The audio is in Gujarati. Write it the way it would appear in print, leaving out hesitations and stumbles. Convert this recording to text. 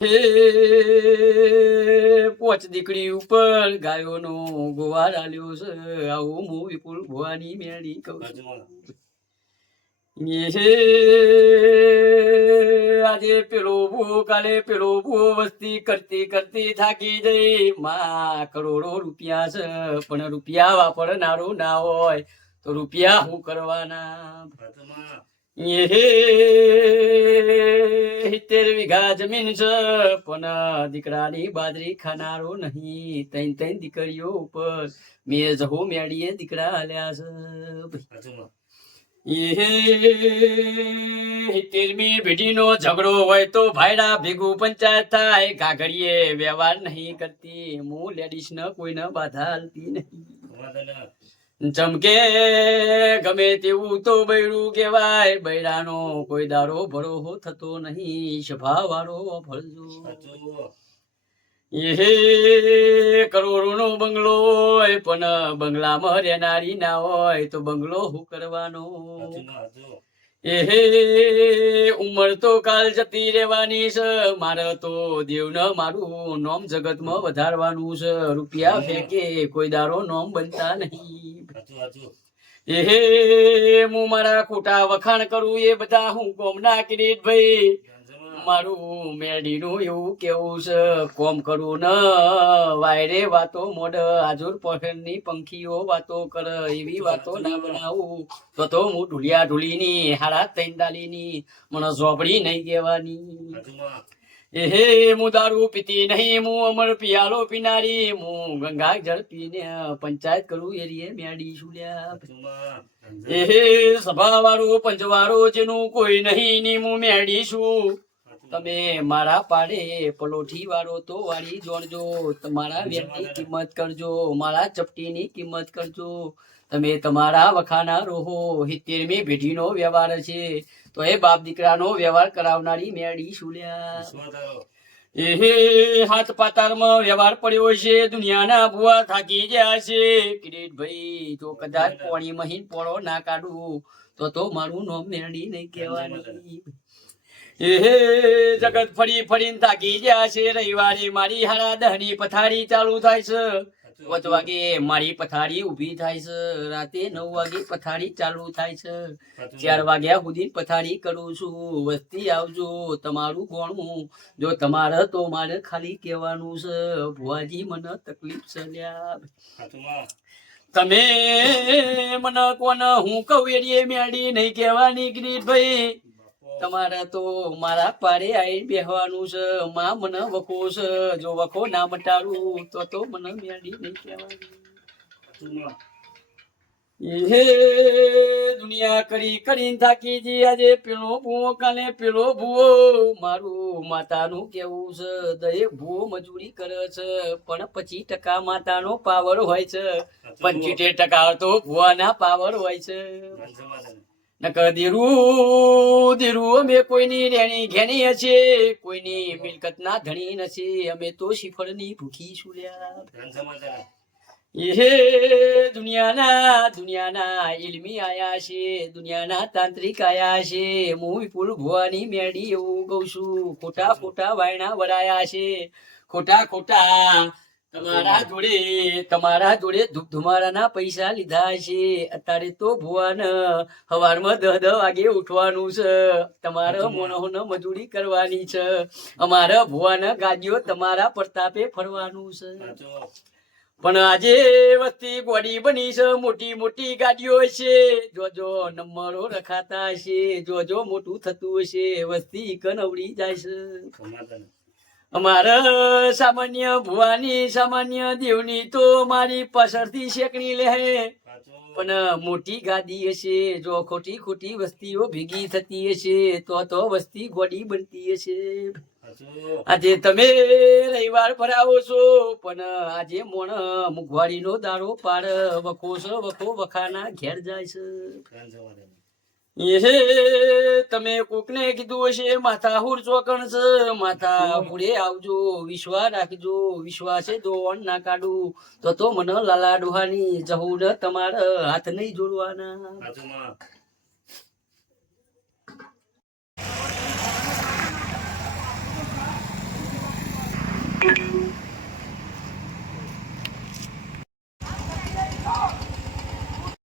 હે પોચ દીકરી ઉપર ગાયોનો ગોવાર આલ્યો છે. આવું હું વિપુલ ભવાની મેળી કહું છું. આજે પેલો ભૂ કાલે પેલો ભૂ વસ્તી કરતી કરતી થાકી જઈ. માં કરોડો રૂપિયા છે પણ રૂપિયા વાપરનારો ના હોય તો રૂપિયા શું કરવાના. 70 વીઘા જમીન છે પણ દીકરાની બાજરી ખાનારો નહીં. ત્રણ દીકરીઓ ઉપર મેં જહો મેળીએ દીકરા હાલ્યા છે. 70મી પેઢીનો ઝઘડો હોય તો ભાઈડા ભેગું પંચાયત થાય. ઘાઘડીએ વ્યવહાર નહીં કરતી. હું લેડીસ ને કોઈને બાધા હાલતી નહીં. ચમકે ગમે તેવું તો બૈરું કેવાય. બૈરાનો કોઈ દારો ભરોહો થતો નહીં. સભા વાળો ભરજો. કરોડો નો બંગલો હોય પણ બંગલામાં રહેનારી ના હોય તો બંગલો શું કરવાનો. ઉંમર તો કાલ જતી રહેવાની છે. મારે તો દેવને મારું નોમ જગતમાં વધારવાનું છે. રૂપિયા ફેંકે કોઈ દારો નોમ બનતા નહીં. હું મારા ખોટા વખાણ કરું એ બધા હું કોમ ના કિરીટભાઈ. મારું મેડીનું એવું કેવું છે કોમ કરું ન વાયરે વાતો મોડ આજુર પખડની પંખીઓ વાતો કર એવી વાતો ના બનાવું તો હું ઢુલિયા ઢુલીની હારા તૈંદાલીની મને ઝોપડી નહીં કહેવાની. હું દારૂ પીતી નહીં. હું અમર પિયાલો પીનારી. હું ગંગા જળ પીને પંચાયત કરું એરીએ મેડી સુલ્યા. સભા વાળું પંચવાળો જેનું કોઈ નહીં ની હું મેડી છું. તમે મારા પાડે પલોઠી વાળો તો વાળી જોડજો. તમારા વ્યક્તિ કિંમત કરજો. મારા ચપટીની કિંમત કરજો. તમે તમારા વખાના રોહો. 70મી પેઢીનો વ્યવહાર છે તો એ બાપ દીકરાનો વ્યવહાર કરાવનારી મેળી સુલ્યા. હાથ પાતારમાં વ્યવહાર પડ્યો છે. દુનિયાના ભુવા થાકી ગયા છે. કિરીટભાઈ જો કદાચ પોણી મહીન પોળો ના કાઢું તો મારું નામ મેળી નહીં કહેવાની. જગત ફરી ફરીને થાકી ગયા છે. રવિવારે મારી હારા દહની પથારી ચાલુ થાય છે. 5 વાગે મારી પથારી ઉભી થાય છે. રાતે 9 વાગે પથારી ચાલુ થાય છે. 4 વાગ્યા સુધી પથારી કરું છું. વસ્તી આવજો તમારું ગોણું જો તમારે તો મારે ખાલી કહેવાનું છે. ભુવાજી મને તકલીફ છે લ્યા. તમે મને કોને હું કહું એરીએ મેળી નહીં કહેવાની કિરીટભાઈ. તમારે તો મારા પારે આઈ બેહવાનું છે. માં મને વખો છે. જો વખો ના મટાડું તો મને મેળી નહીં કહેવાની. દુનિયા કરી કરીને થાકી જી. આજે પેલો ભૂવો કાલે પેલો ભૂવો. મારું માતાનું કેવું છે દરેક ભૂવો મજૂરી કરે છે પણ 25% માતાનો પાવર હોય છે. 75% તો ભૂવાના પાવર હોય છે. દીરું અમે કોઈની રેણી ઘેની હશે. કોઈની મિલકત ના ધણી નથી. અમે તો શિફળની ભૂખી સુલ્યા. દુનિયાના ઇલમી આયા છે. દુનિયાના તાંત્રિક આયા છે. હું વિપુલ ભુવાની મેળી એવું કહું છું. ખોટા વાયણા વરાયા છે. ખોટા તમારા જોડે ધુમારાના પૈસા લીધા છે. અત્યારે તો ભુવાન સવારમાં 10 વાગે ઉઠવાનું છે. તમારે મોનોન મજૂરી કરવાની છે. અમારા ભુવાન ગાડીઓ તમારા પ્રતાપે ફરવાનું છે. પણ આજે વસ્તી ગોડી બની છે. મોટી મોટી ગાડીઓ છે. જોજો નંબરો રખાતા હશે. જોજો મોટું થતું હશે. વસ્તી કનવડી જાય છે. અમારા સામાન્ય ભુવાની સામાન્ય દેવની તો મારી પાછળથી શેકણી લે. પણ મોટી ગાદી હશે. જો ખોટી વસ્તીઓ ભેગી થતી હશે તો વસ્તી ગોડી બનતી હશે. આજે તમે રવિવાર પર આવો છો પણ આજે મોણ મુઘવાડીનો દારો પાડ વખો છે. વખો વખાના ઘેર જાય છે. તમે કોકને કીધું હશે માથાહુર ચોકણ છે. માથાહુરે આવજો. વિશ્વાસ રાખજો. વિશ્વાસે દોણ ના કાઢું તો મને લાલા ડોહાની જહુર તમારે હાથ નહીં જોડવાના. છે